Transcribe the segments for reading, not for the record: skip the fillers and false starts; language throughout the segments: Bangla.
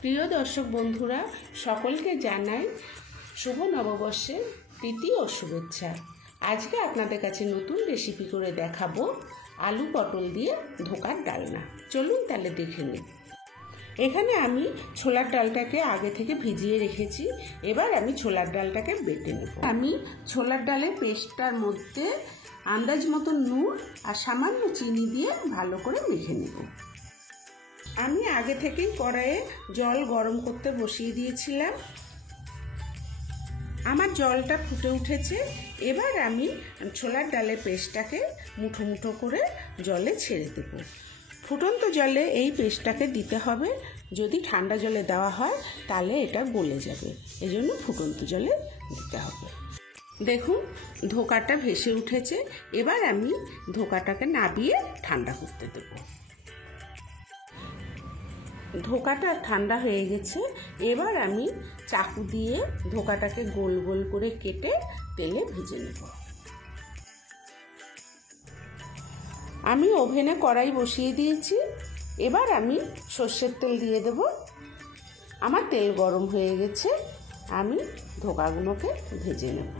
প্রিয় দর্শক বন্ধুরা, সকলকে জানাই শুভ নববর্ষের প্রীতি ও শুভেচ্ছা। আজকে আপনাদের কাছে নতুন রেসিপি করে দেখাবো আলু পটল দিয়ে ধোকার ডালনা। চলুন তাহলে দেখে নিই। এখানে আমি ছোলার ডালটাকে আগে থেকে ভিজিয়ে রেখেছি। এবার আমি ছোলার ডালটাকে বেটে নেব। আমি ছোলার ডালের পেস্টটার মধ্যে আন্দাজ মতো নুন আর সামান্য চিনি দিয়ে ভালো করে মেখে নেব। আমি আগে থেকেই কড়াইয়ে জল গরম করতে বসিয়ে দিয়েছিলাম। আমার জলটা ফুটে উঠেছে। এবার আমি ছোলার ডালের পেস্টটাকে মুঠো মুঠো করে জলে ছেড়ে দেব। ফুটন্ত জলে এই পেস্টটাকে দিতে হবে। যদি ঠান্ডা জলে দেওয়া হয় তাহলে এটা গলে যাবে, এজন্য ফুটন্ত জলে দিতে হবে। দেখুন ধোকাটা ভেসে উঠেছে। এবার আমি ধোকাটাকে নাবিয়ে ঠান্ডা করতে দেব। ধোকাটা ঠান্ডা হয়ে গেছে। এবার আমি চাকু দিয়ে ধোকাটাকে গোল গোল করে কেটে তেলে ভেজে নেব। আমি ওভেনে কড়াই বসিয়ে দিয়েছি। এবার আমি সর্ষের তেল দিয়ে দেব। আমার তেল গরম হয়ে গেছে। আমি ধোকাগুলোকে ভেজে নেব।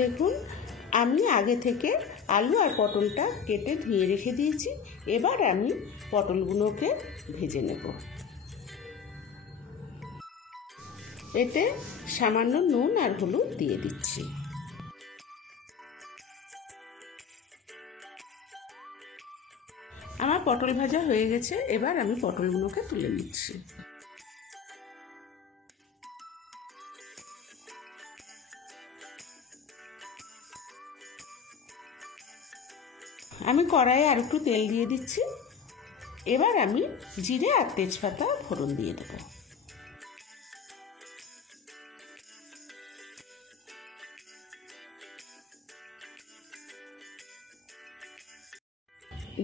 দেখুন আমি আগে থেকে আলু আর পটলটা কেটে ধুয়ে রেখে দিয়েছি। এবার আমি পটলগুলোকে ভেজে নেব। এতে সামান্য নুন আর হলুদ দিয়ে দিচ্ছি। আমার পটল ভাজা হয়ে গেছে। এবার আমি পটলগুলোকে তুলে নিচ্ছি। আমি কড়াইয়ে আর একটু তেল দিয়ে দিচ্ছি। এবার আমি জিরে আর তেজপাতা ফোড়ন দিয়ে দেব।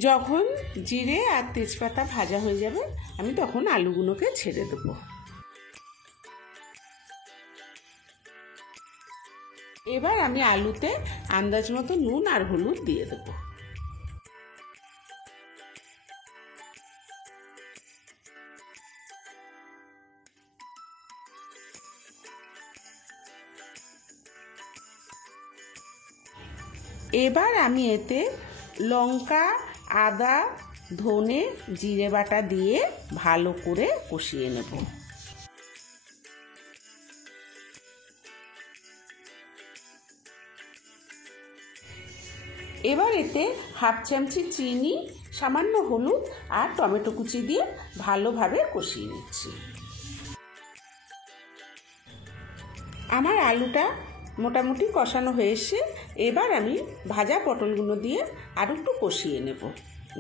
যখন জিরে আর তেজপাতা ভাজা হয়ে যাবে আমি তখন আলুগুলোকে ছেড়ে দেব। এবার আমি আলুতে আন্দাজ মতো নুন আর হলুদ দিয়ে দেব। এবার আমি এতে লঙ্কা, আদা, ধনে, জিরে বাটা দিয়ে ভালো করে কষিয়ে নেব। এবার এতে হাফ চামচি চিনি, সামান্য হলুদ আর টমেটো কুচি দিয়ে ভালোভাবে কষিয়ে নিচ্ছি। আমার আলুটা মোটামুটি কষানো হয়ে এসে এবার আমি ভাজা পটলগুলো দিয়ে আর একটু কষিয়ে নেব।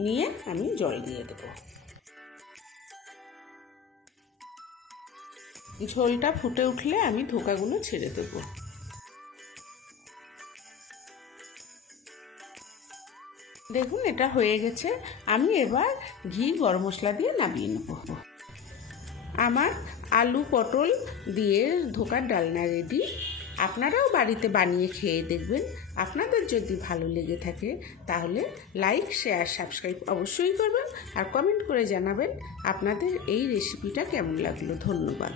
নিয়ে আমি জল দিয়ে দেব। ঝোলটা ফুটে উঠলে আমি ধোকাগুলো ছেড়ে দেব। দেখুন এটা হয়ে গেছে। আমি এবার ঘি গরম মশলা দিয়ে নামিয়ে নেব। আমার আলু পটল দিয়ে ধোকার ডালনা রেডি। আপনারাও বাড়িতে বানিয়ে খেয়ে দেখবেন। আপনাদের যদি ভালো লেগে থাকে তাহলে লাইক, শেয়ার, সাবস্ক্রাইব অবশ্যই করবেন আর কমেন্ট করে জানাবেন আপনাদের এই রেসিপিটা কেমন লাগলো। ধন্যবাদ।